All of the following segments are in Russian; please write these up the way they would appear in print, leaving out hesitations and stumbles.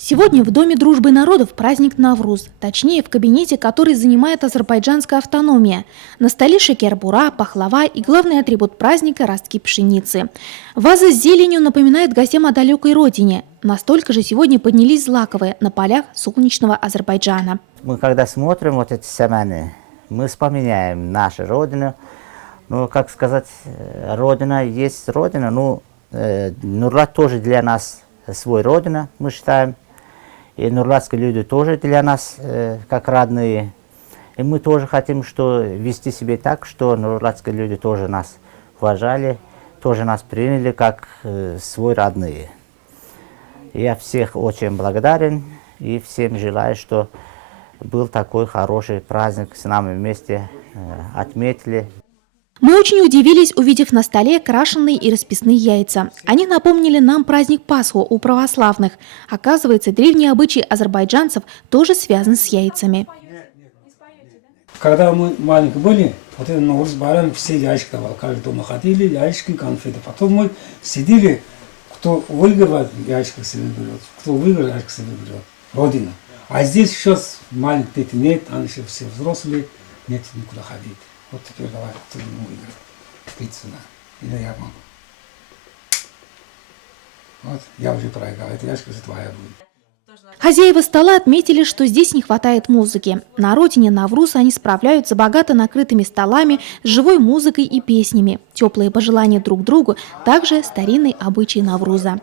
Сегодня в Доме дружбы народов праздник Навруз, точнее в кабинете, который занимает азербайджанская автономия. На столе шекер-бура, пахлава и главный атрибут праздника – ростки пшеницы. Ваза с зеленью напоминает гостям о далекой родине. Настолько же сегодня поднялись злаковые на полях солнечного Азербайджана. Мы когда смотрим вот эти семена, мы вспоминаем нашу родину. Ну, как сказать, родина есть родина. Ну, Нурлат тоже для нас свой родина, мы считаем. И нурлатские люди тоже для нас как родные. И мы тоже хотим вести себя так, что нурлатские люди тоже нас уважали, тоже нас приняли как свой родные. Я всех очень благодарен и всем желаю, что был такой хороший праздник, с нами вместе отметили. Мы очень удивились, увидев на столе крашеные и расписные яйца. Они напомнили нам праздник Пасху у православных. Оказывается, древние обычаи азербайджанцев тоже связаны с яйцами. Когда мы маленькие были, вот это Навруз байрам, все яички давали. Каждый дома ходили, яички, конфеты. Потом мы сидели, кто выигрывает, яичко себе берет. Кто выигрывает, яичко себе берет. Родина. А здесь сейчас маленькие дети нет, они все взрослые, нет никуда ходить. Вот теперь давай, ты выиграй. Пиццу, да. Или я могу. Вот, я уже проиграл, эта яичко же твоя будет. Хозяева стола отметили, что здесь не хватает музыки. На родине Навруз они справляются богато накрытыми столами, с живой музыкой и песнями. Теплые пожелания друг другу, также старинный обычай Навруза.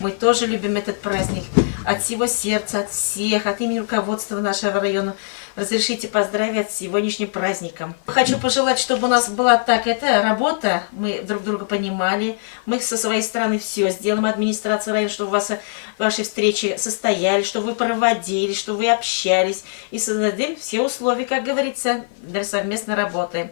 Мы тоже любим этот праздник. От всего сердца, от всех, от имени руководства нашего района. Разрешите поздравить с сегодняшним праздником. Хочу пожелать, чтобы у нас была эта работа, мы друг друга понимали, мы со своей стороны все сделаем, администрация района, чтобы у вас ваши встречи состоялись, чтобы вы проводили, чтобы вы общались и создадим все условия, как говорится, для совместной работы.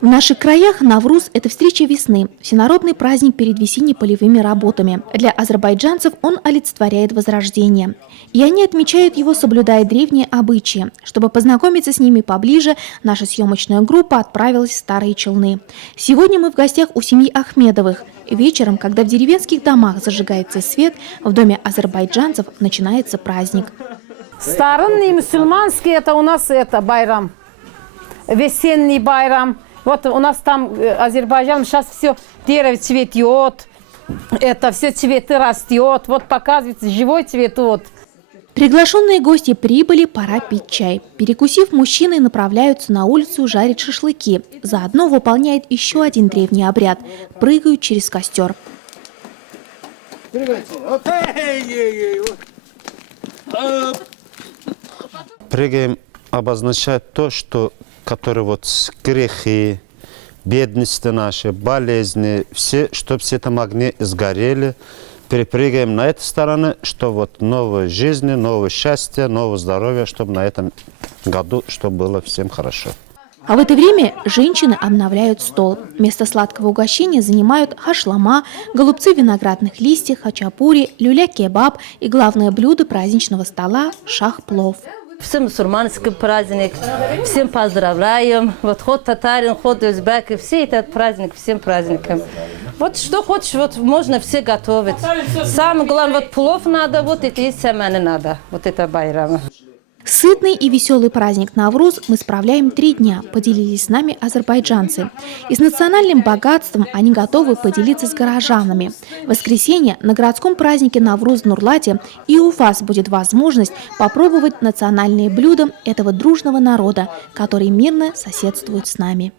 В наших краях Навруз – это встреча весны, всенародный праздник перед весенне-полевыми работами. Для азербайджанцев он олицетворяет возрождение. И они отмечают его, соблюдая древние обычаи. Чтобы познакомиться с ними поближе, наша съемочная группа отправилась в Старые Челны. Сегодня мы в гостях у семьи Ахмедовых. Вечером, когда в деревенских домах зажигается свет, в доме азербайджанцев начинается праздник. Старинный мусульманский – это у нас байрам, весенний байрам. Вот у нас там Азербайджан, сейчас все дерево цветет, это все цветы растет, вот показывается живой цвет. Вот. Приглашенные гости прибыли, пора пить чай. Перекусив, мужчины направляются на улицу жарить шашлыки. Заодно выполняет еще один древний обряд – прыгают через костер. Прыгаем обозначает то, что которые грехи, бедности наши, болезни, все, чтобы все там огни сгорели. Перепрыгаем на эту сторону, что новой жизни, новое счастье, новое здоровье, чтобы на этом году, чтобы было всем хорошо. А в это время женщины обновляют стол. Место сладкого угощения занимают хашлама, голубцы в виноградных листьях, хачапури, люля-кебаб и главное блюдо праздничного стола – шах-плов. Всем мусульманский праздник, всем поздравляем. Вот ход татарин, ход узбек, все этот праздник, всем праздникам. Вот что хочешь, можно все готовить. Самое главное, плов надо, эти семена надо, это байрам. Сытный и веселый праздник Навруз мы справляем 3 дня, поделились с нами азербайджанцы. И с национальным богатством они готовы поделиться с горожанами. В воскресенье на городском празднике Навруз в Нурлате и у вас будет возможность попробовать национальные блюда этого дружного народа, который мирно соседствует с нами.